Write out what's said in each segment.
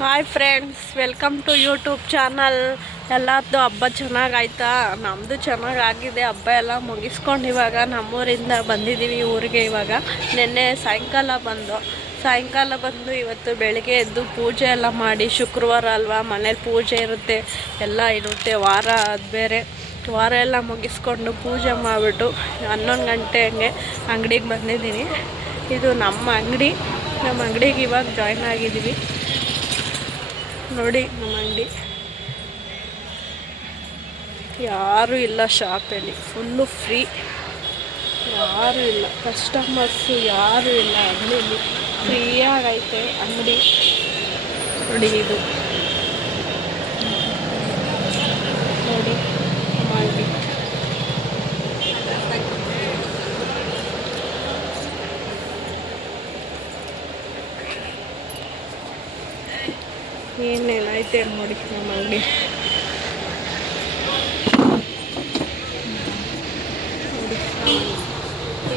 Hi friends, welcome to YouTube channel. ಎಲ್ಲರದ್ದು ಹಬ್ಬ ಚೆನ್ನಾಗಾಯ್ತಾ? ನಮ್ಮದು ಚೆನ್ನಾಗಾಗಿದೆ. ಹಬ್ಬ ಎಲ್ಲ ಮುಗಿಸ್ಕೊಂಡು ಇವಾಗ ನಮ್ಮೂರಿಂದ ಬಂದಿದ್ದೀವಿ ಊರಿಗೆ. ಇವಾಗ ನಿನ್ನೆ ಸಾಯಂಕಾಲ ಬಂದು ಇವತ್ತು ಬೆಳಗ್ಗೆ ಎದ್ದು ಪೂಜೆ ಎಲ್ಲ ಮಾಡಿ, ಶುಕ್ರವಾರ ಅಲ್ವಾ, ಮನೇಲಿ ಪೂಜೆ ಇರುತ್ತೆ, ಎಲ್ಲ ಇರುತ್ತೆ. ವಾರ ಎಲ್ಲ ಮುಗಿಸ್ಕೊಂಡು ಪೂಜೆ ಮಾಡಿಬಿಟ್ಟು 11 ಗಂಟೆ ಹಂಗೆ ಅಂಗಡಿಗೆ ಬಂದಿದ್ದೀನಿ. ಇದು ನಮ್ಮ ಅಂಗಡಿಗೆ ಇವಾಗ ಜಾಯ್ನ್ ಆಗಿದ್ದೀವಿ. ನೋಡಿ ನಮ್ಮ ಅಂಗಡಿ, ಯಾರೂ ಇಲ್ಲ ಶಾಪಲ್ಲಿ, ಫುಲ್ಲು ಫ್ರೀ, ಯಾರೂ ಇಲ್ಲ, ಕಸ್ಟಮರ್ಸು ಯಾರೂ ಇಲ್ಲ. ಅಂಗಡಿಯಲ್ಲಿ ಫ್ರೀಯಾಗೈತೆ ಅಂಗಡಿ. ನೋಡಿ ಇದು ನೋಡಿ ನಮ್ಮ ಅಂಗಡಿ. ಏನೇನೈತೆ ನೋಡಿ ನಮ್ಮ ಅಂಗಡಿ.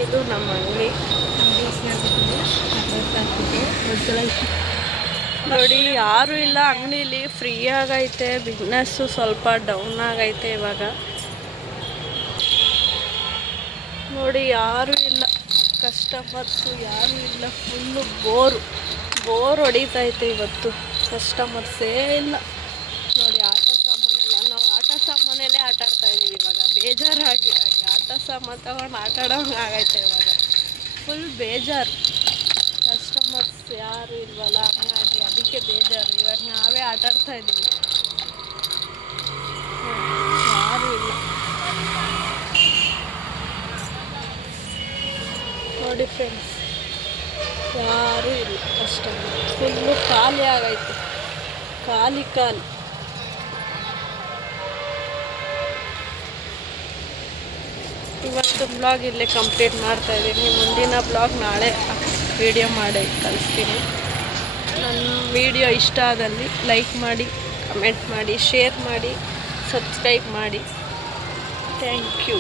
ಇದು ನಮ್ಮ ಅಂಗಡಿ ನೋಡಿ, ಯಾರೂ ಇಲ್ಲ ಅಂಗಡೀಲಿ, ಫ್ರೀ ಆಗೈತೆ. ಬಿಸ್ನೆಸ್ಸು ಸ್ವಲ್ಪ ಡೌನ್ ಆಗೈತೆ ಇವಾಗ. ನೋಡಿ, ಯಾರೂ ಇಲ್ಲ, ಕಸ್ಟಮರ್ಸು ಯಾರೂ ಇಲ್ಲ, ಫುಲ್ಲು ಬೋರ್ ಹೊಡಿತೈತೆ ಇವತ್ತು. ಕಸ್ಟಮರ್ಸೇ ಇಲ್ಲ. ನೋಡಿ, ನಾವು ಆಟ ಸಾಮಾನಲ್ಲೇ ಆಟ ಆಡ್ತಾಯಿದ್ದೀವಿ ಇವಾಗ. ಬೇಜಾರಾಗಿ ಆಟ ಸಾಮಾನು ತಗೊಂಡು ಆಟ ಆಡೋಂಗೆ ಆಗೈತೆ ಇವಾಗ. ಫುಲ್ ಬೇಜಾರು, ಕಸ್ಟಮರ್ಸ್ ಯಾರು ಇಲ್ವಲ್ಲ, ಹಂಗಾಗಿ ಅದಕ್ಕೆ ಬೇಜಾರು. ಇವಾಗ ನಾವೇ ಆಟ ಆಡ್ತಾಯಿದ್ದೀವಿ, ಯಾರೂ ಇಲ್ಲ. ನೋಡಿ ಫ್ರೆಂಡ್ಸ್, ಯಾರೂ ಇಲ್ಲ, ಕಸ್ಟಮರ್ ಫುಲ್ಲು ಖಾಲಿ ಆಗೈತೆ, ಖಾಲಿ. ಇವತ್ತು ಬ್ಲಾಗ್ ಇಲ್ಲೇ ಕಂಪ್ಲೀಟ್ ಮಾಡ್ತಾಯಿದ್ದೀನಿ. ಮುಂದಿನ ಬ್ಲಾಗ್ ನಾಳೆ ವಿಡಿಯೋ ಮಾಡಿ ಕಳಿಸ್ತೀನಿ. ನನ್ನ ವಿಡಿಯೋ ಇಷ್ಟ ಆದಲ್ಲಿ ಲೈಕ್ ಮಾಡಿ, ಕಮೆಂಟ್ ಮಾಡಿ, ಶೇರ್ ಮಾಡಿ, ಸಬ್ಸ್ಕ್ರೈಬ್ ಮಾಡಿ. Thank you.